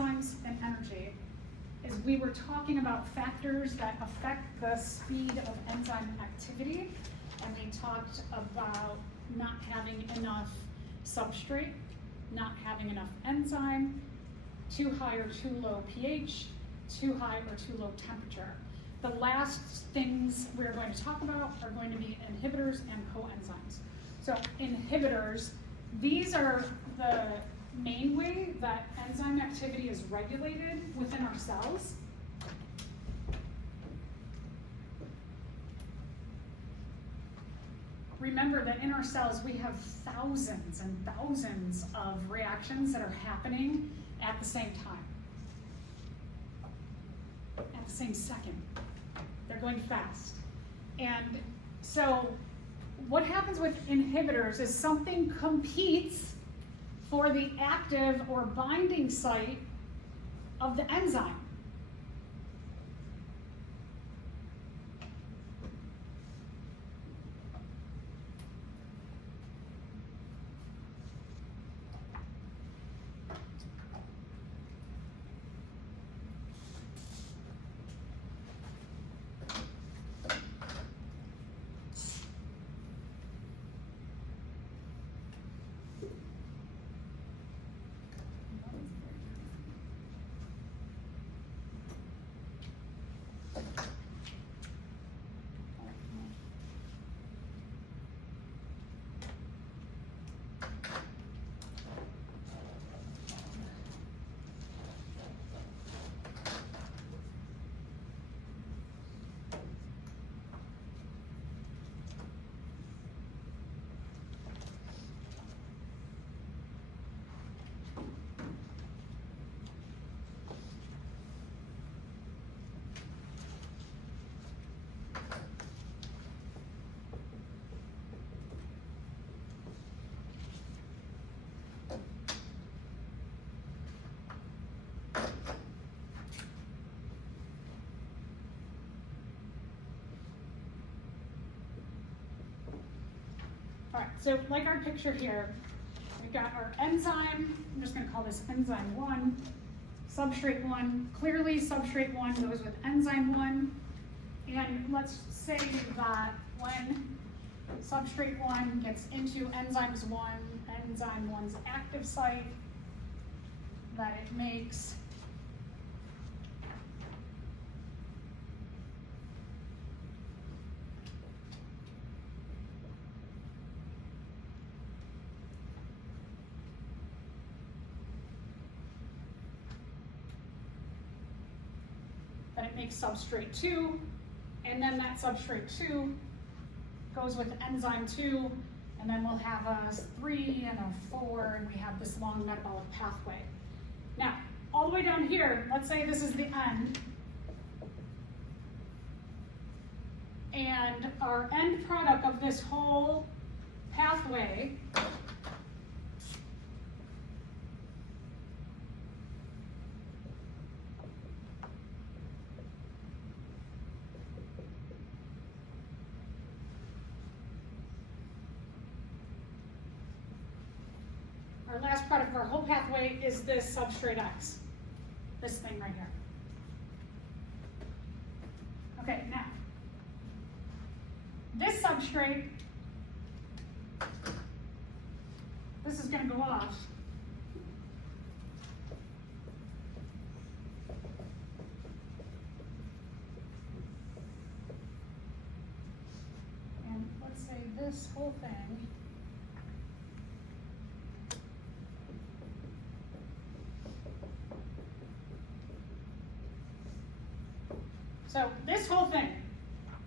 enzymes and energy is we were talking about factors that affect the speed of enzyme activity, and we talked about not having enough substrate, not having enough enzyme, too high or too low pH, too high or too low temperature. The last things we're going to talk about are going to be inhibitors and coenzymes. So inhibitors, these are the main way that enzyme activity is regulated within our cells. Remember that in our cells we have thousands and thousands of reactions that are happening at the same time, at the same second. They're going fast. And so what happens with inhibitors is something competes for the active or binding site of the enzyme. All right, so like our picture here, we've got our enzyme. I'm just going to call this enzyme 1, substrate 1. Clearly, substrate 1 goes with enzyme 1. And let's say that when substrate 1 gets into enzyme 1's active site, that it makes substrate 2, and then that substrate 2 goes with enzyme 2, and then we'll have a 3 and a 4, and we have this long metabolic pathway. Now, all the way down here, let's say this is the end, and our end product of this whole pathway our last product of our whole pathway is this substrate X, this thing right here. Okay, now, this substrate, this is going to go off. And let's say this whole thing So this whole thing,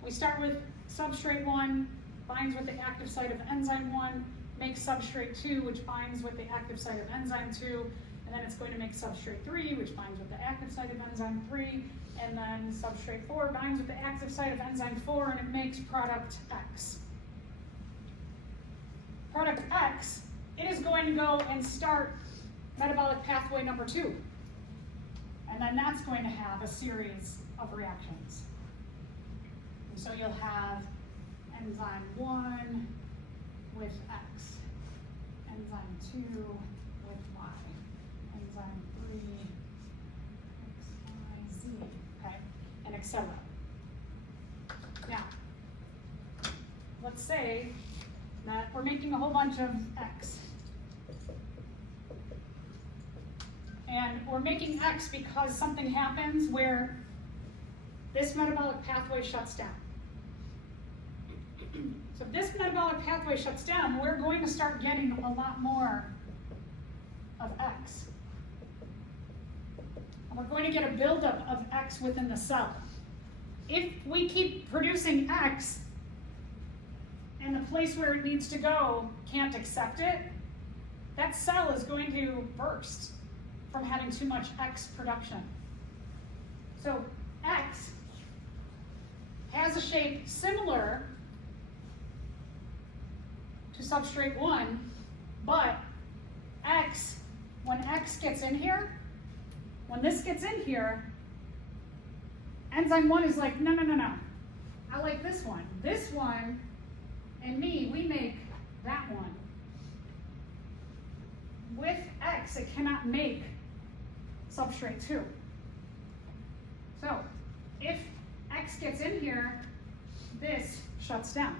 we start with substrate 1, binds with the active site of enzyme 1, makes substrate 2, which binds with the active site of enzyme 2, and then it's going to make substrate 3, which binds with the active site of enzyme 3, and then substrate 4 binds with the active site of enzyme 4, and it makes product X. Product X, it is going to go and start metabolic pathway number 2. And then that's going to have a series of reactions. And so you'll have enzyme 1 with X, enzyme 2 with Y, enzyme 3 etc. Now, let's say that we're making a whole bunch of X. And we're making X because something happens where this metabolic pathway shuts down. So if this metabolic pathway shuts down, we're going to start getting a lot more of X. And we're going to get a buildup of X within the cell. If we keep producing X and the place where it needs to go can't accept it, that cell is going to burst from having too much X production. So X has a shape similar to substrate 1, but X, when X gets in here, when this gets in here, enzyme 1 is like, no, I like this one. This one and me, we make that one. With X, it cannot make substrate 2. So if X gets in here, this shuts down.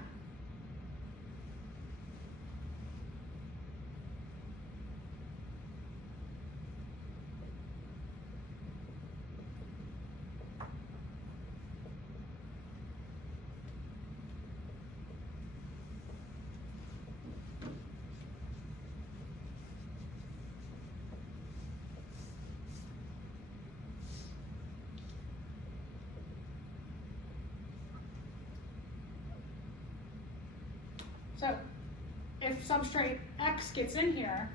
So if substrate X gets in here,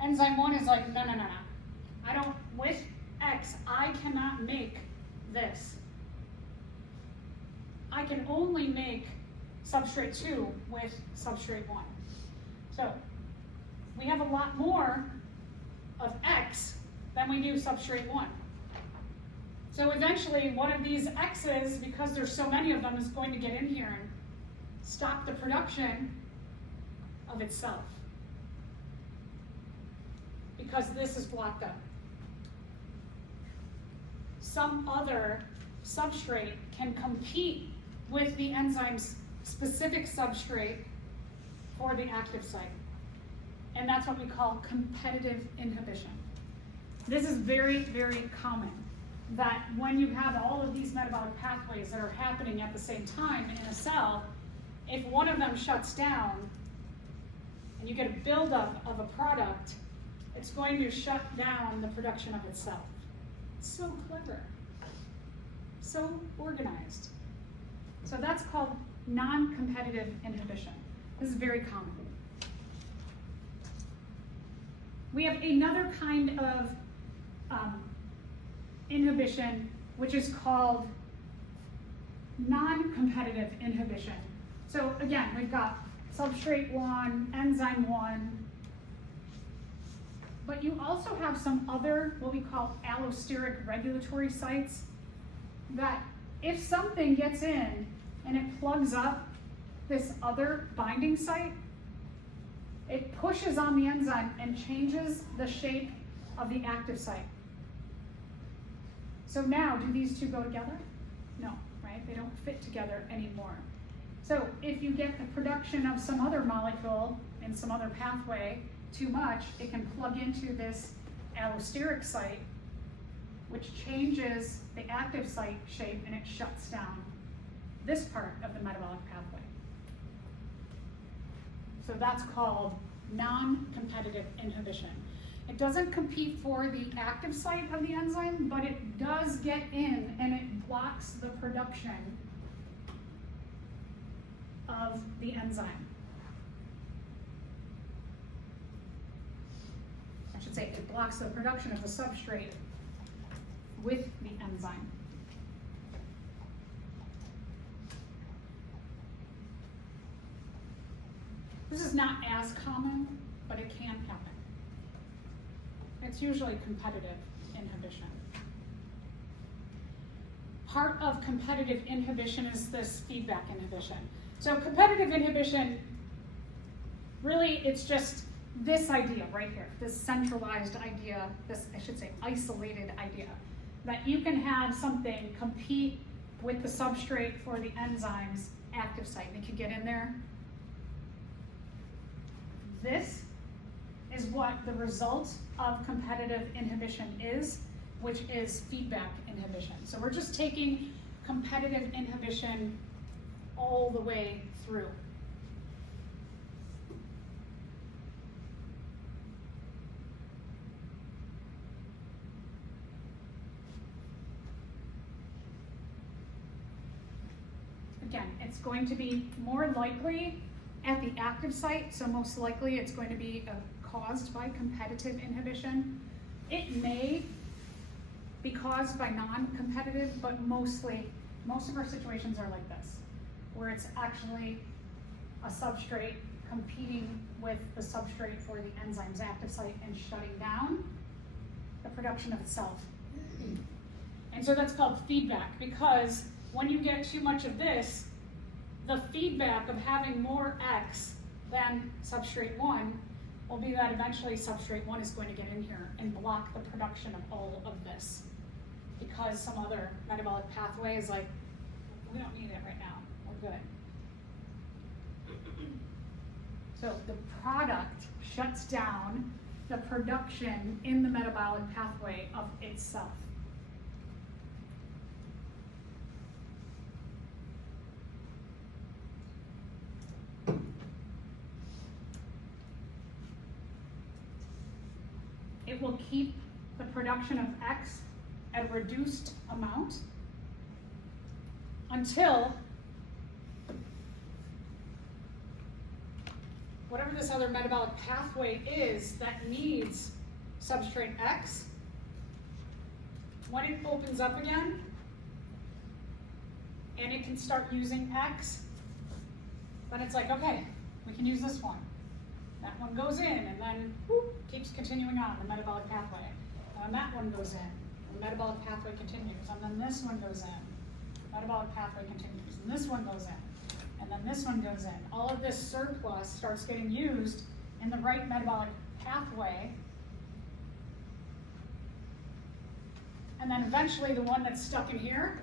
enzyme 1 is like, no. I don't, with X, I cannot make this. I can only make substrate 2 with substrate 1. So we have a lot more of X than we do substrate 1. So eventually, one of these X's, because there's so many of them, is going to get in here and stop the production of itself. Because this is blocked up. Some other substrate can compete with the enzyme's specific substrate for the active site. And that's what we call competitive inhibition. This is very, very common. That when you have all of these metabolic pathways that are happening at the same time in a cell, if one of them shuts down and you get a buildup of a product, it's going to shut down the production of itself. It's so clever, so organized. So that's called non-competitive inhibition. This is very common. We have another kind of inhibition, which is called non-competitive inhibition. So again, we've got substrate 1, enzyme 1, but you also have some other, what we call allosteric regulatory sites, that if something gets in and it plugs up this other binding site, it pushes on the enzyme and changes the shape of the active site. So now, do these two go together? No, right? They don't fit together anymore. So if you get the production of some other molecule in some other pathway too much, it can plug into this allosteric site, which changes the active site shape and it shuts down this part of the metabolic pathway. So that's called non-competitive inhibition. It doesn't compete for the active site of the enzyme, but it does get in and it blocks the production of the enzyme. I should say it blocks the production of the substrate with the enzyme. This is not as common, but it can happen. It's usually competitive inhibition. Part of competitive inhibition is this feedback inhibition. So competitive inhibition, really it's just this idea right here, this centralized idea, this, I should say, isolated idea, that you can have something compete with the substrate for the enzyme's active site. It can get in there. This is what the result of competitive inhibition is, which is feedback inhibition. So we're just taking competitive inhibition all the way through. Again, it's going to be more likely at the active site, so most likely it's going to be caused by competitive inhibition. It may be caused by non-competitive, but most of our situations are like this, where it's actually a substrate competing with the substrate for the enzyme's active site and shutting down the production of itself. And so that's called feedback, because when you get too much of this, the feedback of having more X than substrate 1 will be that eventually substrate 1 is going to get in here and block the production of all of this, because some other metabolic pathway is like, we don't need it right now, we're good. So the product shuts down the production in the metabolic pathway of itself. It will keep the production of X at a reduced amount until whatever this other metabolic pathway is that needs substrate X, when it opens up again and it can start using X, then it's like, okay, we can use this one. That one goes in and then whoop, keeps continuing on the metabolic pathway. And that one goes in, the metabolic pathway continues, and then this one goes in, the metabolic pathway continues, and this one goes in, and then this one goes in. All of this surplus starts getting used in the right metabolic pathway, and then eventually the one that's stuck in here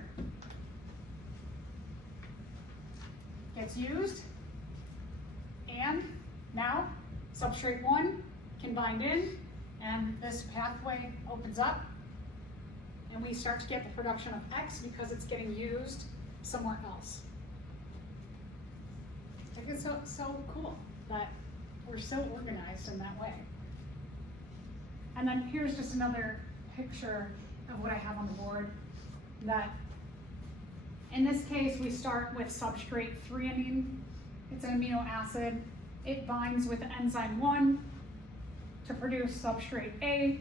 gets used, and now substrate 1 can bind in, and this pathway opens up, and we start to get the production of X because it's getting used somewhere else. I think it's so cool that we're so organized in that way. And then here's just another picture of what I have on the board, that in this case we start with substrate threonine. It's an amino acid. It binds with enzyme 1 to produce substrate A,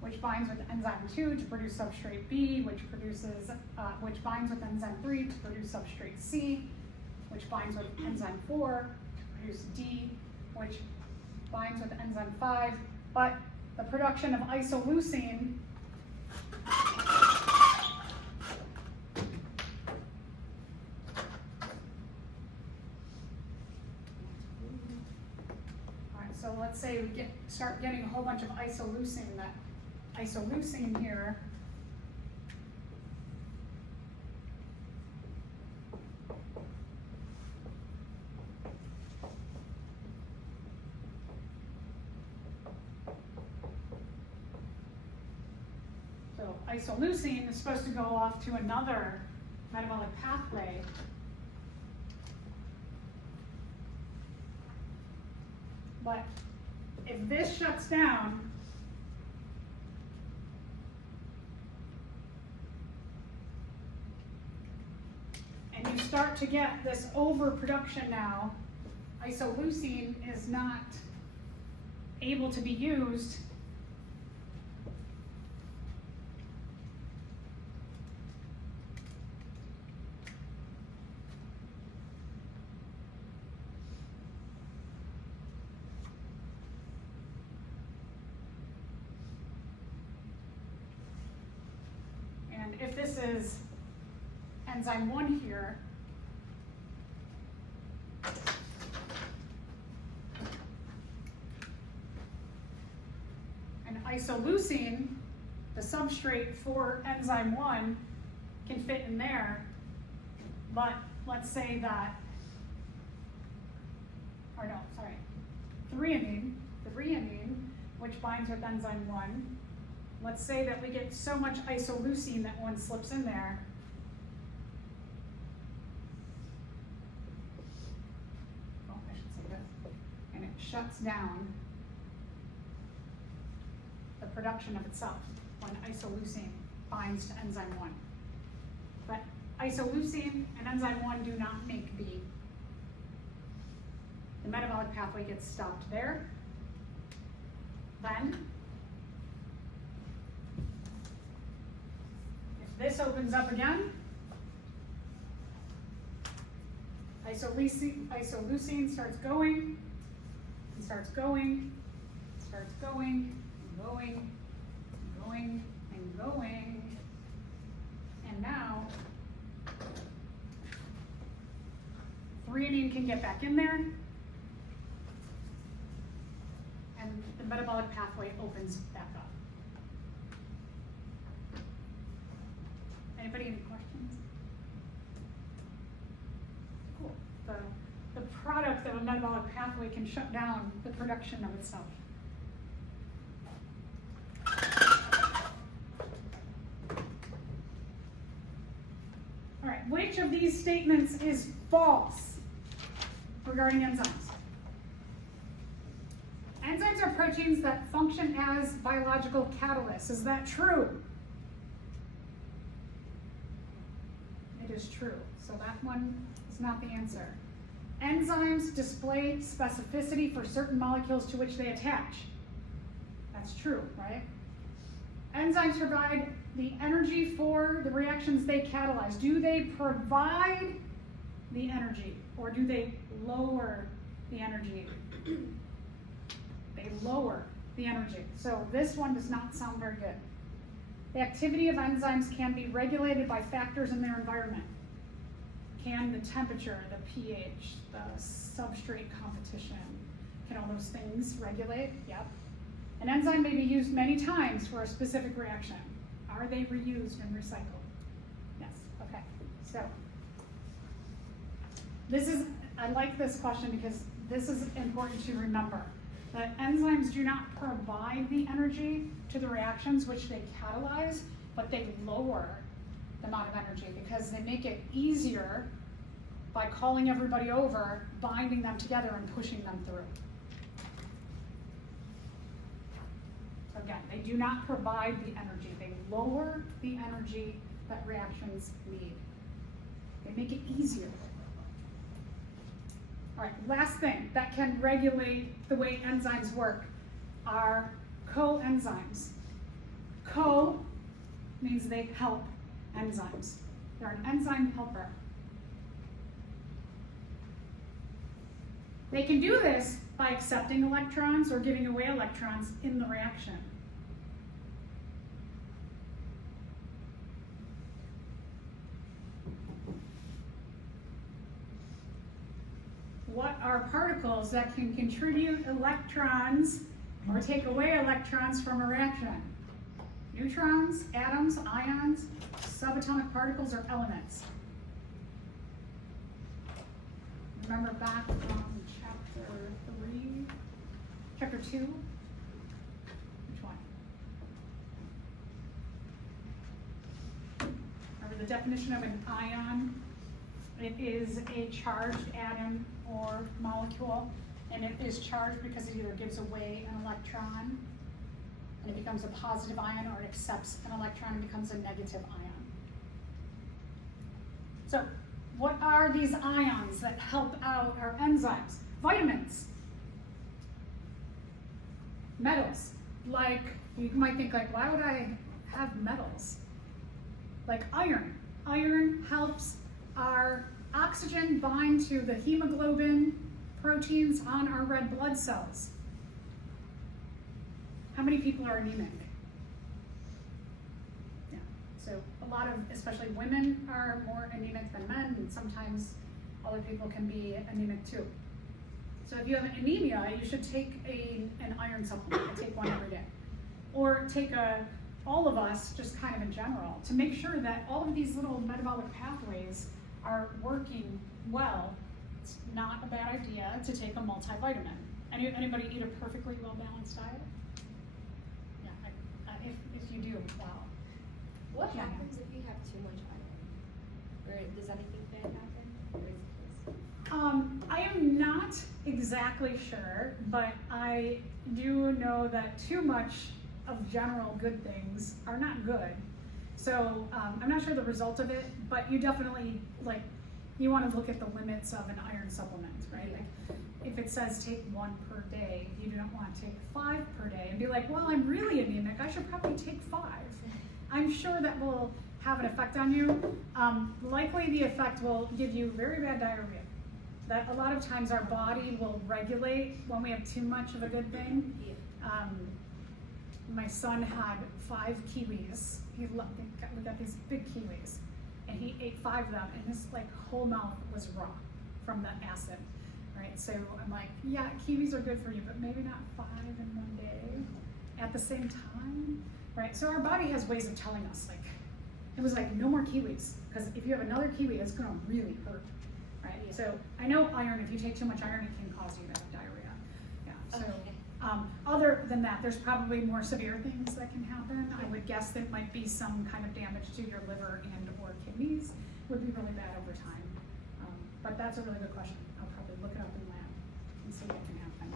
which binds with enzyme 2 to produce substrate B, which binds with enzyme 3 to produce substrate C, which binds with enzyme 4 to produce D, which binds with enzyme 5. But the production of isoleucine so let's say we start getting a whole bunch of isoleucine. That isoleucine here isoleucine is supposed to go off to another metabolic pathway. But if this shuts down, and you start to get this overproduction now, isoleucine is not able to be used if this is enzyme 1 here, isoleucine, the substrate for enzyme 1, can fit in there, but let's say that, or no, sorry, threonine, which binds with enzyme 1, let's say that we get so much isoleucine that one slips in there. Oh, I should say this. And it shuts down the production of itself when isoleucine binds to enzyme 1. But isoleucine and enzyme 1 do not make B. The metabolic pathway gets stopped there. Then, if this opens up again, isoleucine starts going, and starts going, starts going, and going, and going, and going, and now threonine can get back in there, and the metabolic pathway opens back up. Anybody any questions? Cool. The product of a metabolic pathway can shut down the production of itself. All right, which of these statements is false regarding enzymes? Enzymes are proteins that function as biological catalysts. Is that true? It is true. So that one is not the answer. Enzymes display specificity for certain molecules to which they attach. That's true, right? Enzymes provide the energy for the reactions they catalyze. Do they provide the energy, or do they lower the energy? They lower the energy. So this one does not sound very good. The activity of enzymes can be regulated by factors in their environment. Can the temperature, the pH, the substrate competition, can all those things regulate? Yep. An enzyme may be used many times for a specific reaction. Are they reused and recycled? Yes, okay. So, I like this question because this is important to remember. That enzymes do not provide the energy to the reactions which they catalyze, but they lower the amount of energy because they make it easier by calling everybody over, binding them together, and pushing them through. So again, they do not provide the energy. They lower the energy that reactions need. They make it easier. All right, last thing that can regulate the way enzymes work are coenzymes. Co means they help enzymes. They're an enzyme helper. They can do this by accepting electrons or giving away electrons in the reaction. What are particles that can contribute electrons or take away electrons from a reaction? Neutrons, atoms, ions, subatomic particles, or elements? Remember back from chapter 2? Which one? Remember the definition of an ion? It is a charged atom or molecule, and it is charged because it either gives away an electron and it becomes a positive ion, or it accepts an electron and becomes a negative ion. So what are these ions that help out our enzymes? Vitamins, metals. Like, you might think like, why would I have metals? Like iron. Iron helps our oxygen bind to the hemoglobin proteins on our red blood cells. How many people are anemic? Yeah. So a lot of, especially women, are more anemic than men, and sometimes other people can be anemic too. So if you have anemia, you should take an iron supplement. I take one every day. or take all of us, just kind of in general, to make sure that all of these little metabolic pathways are working well. It's not a bad idea to take a multivitamin. Anybody eat a perfectly well-balanced diet? Yeah, if you do, wow. What happens if you have too much iron? Or does anything bad happen? Or is it just... I am not exactly sure, but I do know that too much of general good things are not good. So I'm not sure the result of it, but you definitely, like, you want to look at the limits of an iron supplement, right? Yeah. Like, if it says take 1 per day, you don't want to take 5 per day and be like, well, I'm really anemic, I should probably take 5. I'm sure that will have an effect on you. Likely the effect will give you very bad diarrhea. That a lot of times our body will regulate when we have too much of a good thing. My son had 5 kiwis. We got these big kiwis, and he ate 5 of them, and his whole mouth was raw from the acid. Right? So I'm like, yeah, kiwis are good for you, but maybe not 5 in one day at the same time. Right? So our body has ways of telling us, it was no more kiwis, because if you have another kiwi, it's gonna really hurt. Right? Yeah. So I know iron, if you take too much iron, it can cause you to have diarrhea. Yeah. So Okay. other than that, there's probably more severe things that can happen. I would guess that might be some kind of damage to your liver and or kidneys. Would be really bad over time. But that's a really good question. I'll probably look it up in lab and see what can happen.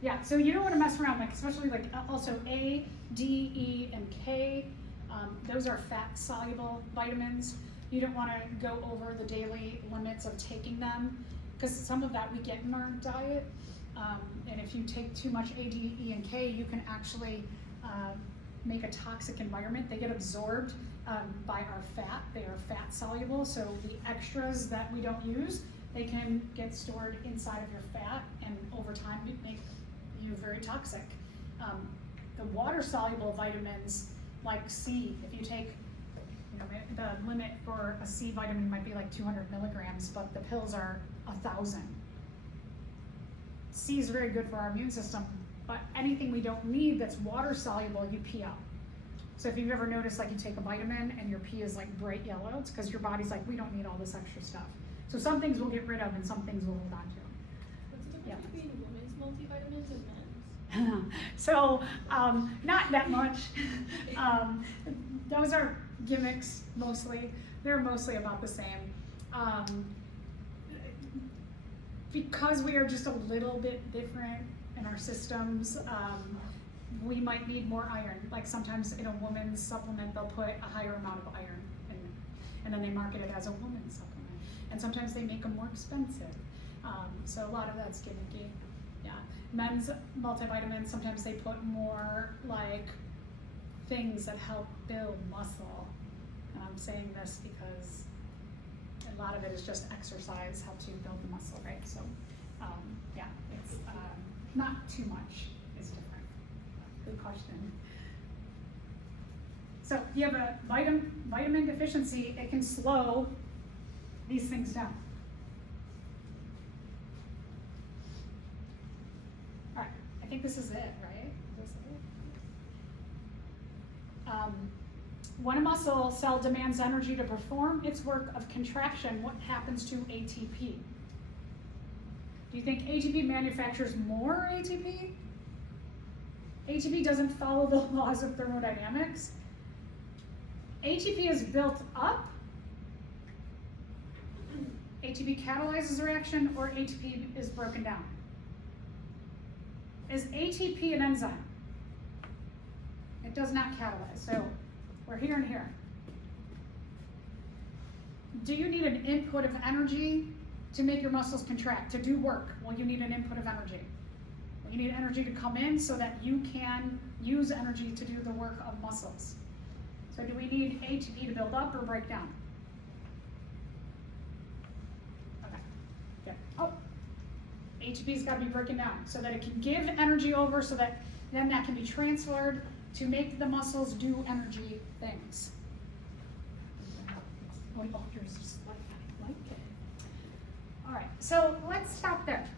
Yeah, so you don't want to mess around, especially also A, D, E, and K. Those are fat-soluble vitamins. You don't want to go over the daily limits of taking them, because some of that we get in our diet. And if you take too much A, D, E, and K, you can actually make a toxic environment. They get absorbed by our fat. They are fat soluble, so the extras that we don't use, they can get stored inside of your fat, and over time make you very toxic. The water soluble vitamins like C, if you take, the limit for a C vitamin might be 200 milligrams, but the pills are 1,000. C is very good for our immune system, but anything we don't need that's water soluble, you pee out. So if you've ever noticed, you take a vitamin and your pee is bright yellow, it's because your body's we don't need all this extra stuff. So some things we'll get rid of and some things we'll hold on to. What's the difference between women's multivitamins and men's? So not that much. Those are gimmicks mostly. They're mostly about the same. Because we are just a little bit different in our systems, we might need more iron. Sometimes in a woman's supplement, they'll put a higher amount of iron in it, and then they market it as a woman's supplement. And sometimes they make them more expensive. So a lot of that's gimmicky. Yeah. Men's multivitamins, sometimes they put more things that help build muscle. And I'm saying this because a lot of it is just exercise helps you build the muscle, right? So, yeah, it's not too much is different. Good question. So, if you have a vitamin deficiency, it can slow these things down. All right, I think this is it, right? This is it. When a muscle cell demands energy to perform its work of contraction, what happens to ATP? Do you think ATP manufactures more ATP? ATP doesn't follow the laws of thermodynamics. ATP is built up. ATP catalyzes a reaction, or ATP is broken down. Is ATP an enzyme? It does not catalyze, so we're here and here. Do you need an input of energy to make your muscles contract, to do work? Well, you need an input of energy. Well, you need energy to come in so that you can use energy to do the work of muscles. So do we need ATP to build up or break down? Okay, good. Oh, ATP's got to be broken down so that it can give energy over, so that then that can be transferred to make the muscles do energy things. Oh, yours is like it. All right, so let's stop there.